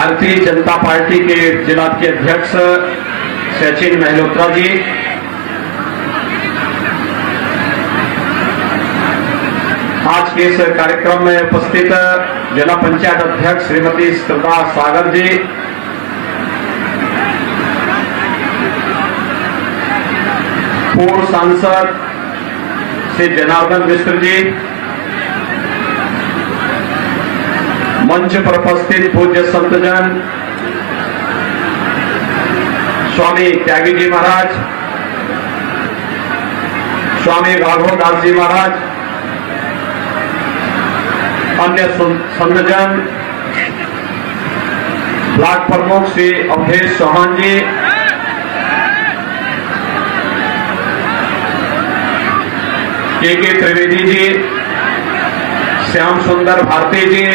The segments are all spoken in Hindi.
भारतीय जनता पार्टी के जिला के अध्यक्ष सचिन मल्होत्रा जी, आज के इस कार्यक्रम में उपस्थित जिला पंचायत अध्यक्ष श्रीमती श्रद्धा सागर जी, पूर्व सांसद श्री जनार्दन मिश्र जी, मंच पर उपस्थित पूज्य संतजन स्वामी त्यागी जी महाराज, स्वामी राघव दास जी महाराज, अन्य संतजन, ब्लॉक प्रमुख श्री अवधेश चौहान जी, के त्रिवेदी जी, श्याम सुंदर भारती जी,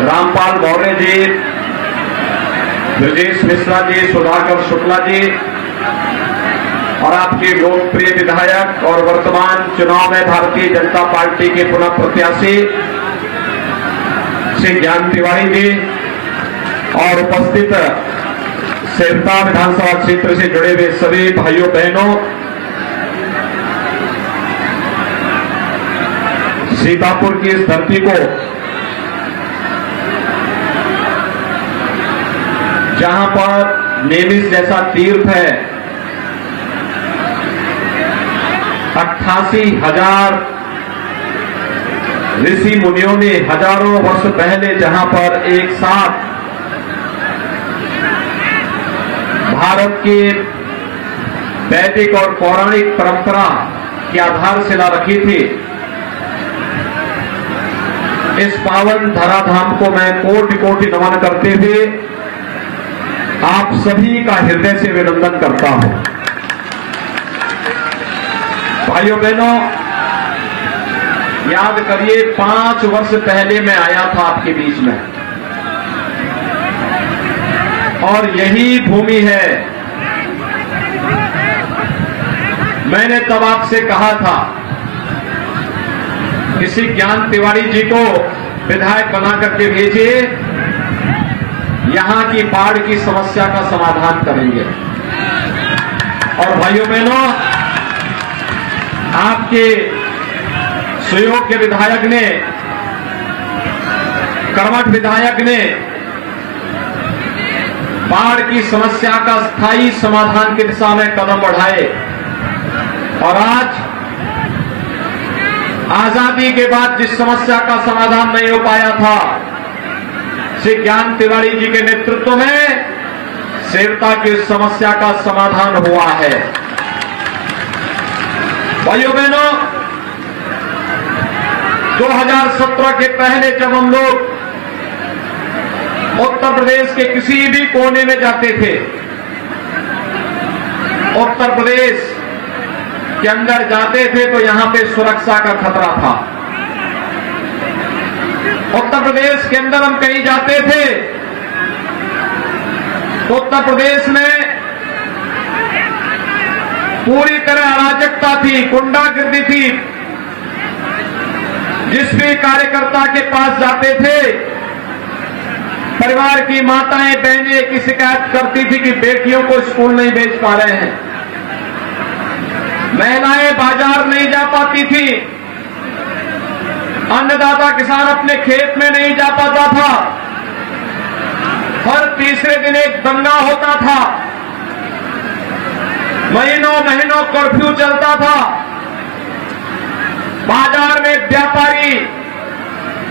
रामपाल मौर्य जी, ब्रजेश मिश्रा जी, सुधाकर शुक्ला जी और आपके लोकप्रिय विधायक और वर्तमान चुनाव में भारतीय जनता पार्टी के पुनः प्रत्याशी श्री ज्ञान तिवारी जी और उपस्थित सेवता विधानसभा क्षेत्र से जुड़े हुए सभी भाइयों बहनों, सीतापुर की इस धरती को जहां पर नेमिष जैसा तीर्थ है, 88,000 ऋषि मुनियों ने हजारों वर्ष पहले जहां पर एक साथ भारत की वैदिक और पौराणिक परंपरा की आधारशिला रखी थी, इस पावन धराधाम को मैं कोटि कोटि नमन करते हुए आप सभी का हृदय से अभिनंदन करता हूं। भाइयों बहनों, याद करिए 5 वर्ष पहले मैं आया था आपके बीच में और यही भूमि है। मैंने तब आपसे कहा था किसी ज्ञान तिवारी जी को विधायक बना करके भेजिए, यहां की बाढ़ की समस्या का समाधान करेंगे। और भाइयों बहनों, आपके सुयोग्य विधायक ने, कर्मठ विधायक ने बाढ़ की समस्या का स्थायी समाधान की दिशा में कदम बढ़ाए और आज आजादी के बाद जिस समस्या का समाधान नहीं हो पाया था, श्री ज्ञान तिवारी जी के नेतृत्व में सेवता की समस्या का समाधान हुआ है। भाइयों बहनों, 2017 के पहले जब हम लोग उत्तर प्रदेश के किसी भी कोने में जाते थे, उत्तर प्रदेश के अंदर जाते थे तो यहां पे सुरक्षा का खतरा था। उत्तर प्रदेश के अंदर हम कहीं जाते थे तो उत्तर प्रदेश में पूरी तरह अराजकता थी, गुंडागर्दी थी। जिस भी कार्यकर्ता के पास जाते थे, परिवार की माताएं बहनें की शिकायत करती थी कि बेटियों को स्कूल नहीं भेज पा रहे हैं, महिलाएं बाजार नहीं जा पाती थी, अन्नदाता किसान अपने खेत में नहीं जा पाता था, हर तीसरे दिन एक दंगा होता था, महीनों महीनों कर्फ्यू चलता था, बाजार में व्यापारी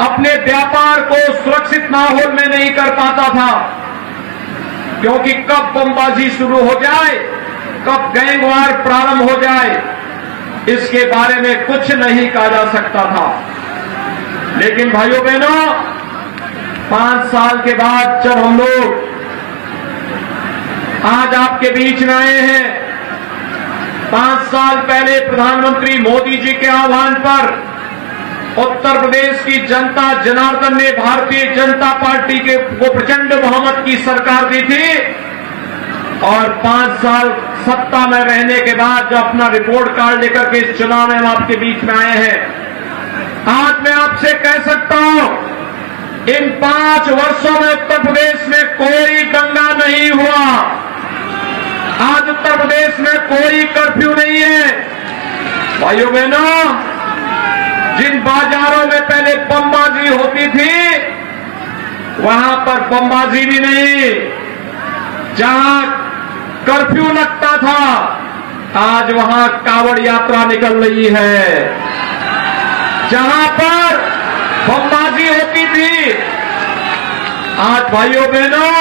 अपने व्यापार को सुरक्षित माहौल में नहीं कर पाता था, क्योंकि कब बमबाजी शुरू हो जाए, कब गैंगवार प्रारंभ हो जाए, इसके बारे में कुछ नहीं कहा जा सकता था। लेकिन भाइयों बहनों, 5 साल के बाद जब हम लोग आज आपके बीच में आए हैं, 5 साल पहले प्रधानमंत्री मोदी जी के आह्वान पर उत्तर प्रदेश की जनता जनार्दन ने भारतीय जनता पार्टी को प्रचंड बहुमत की सरकार दी थी और 5 साल सत्ता में रहने के बाद जो अपना रिपोर्ट कार्ड लेकर के इस चुनाव में हम आपके बीच में आए हैं, आज मैं आपसे कह सकता हूं इन 5 वर्षों में उत्तर प्रदेश में कोई दंगा नहीं हुआ। आज उत्तर प्रदेश में कोई कर्फ्यू नहीं है। भाइयों बहनों, जिन बाजारों में पहले बमबाजी होती थी, वहां पर बमबाजी भी नहीं। जहां कर्फ्यू लगता था, आज वहां कावड़ यात्रा निकल रही है। जहां पर बमबाजी होती थी, आज भाइयों बहनों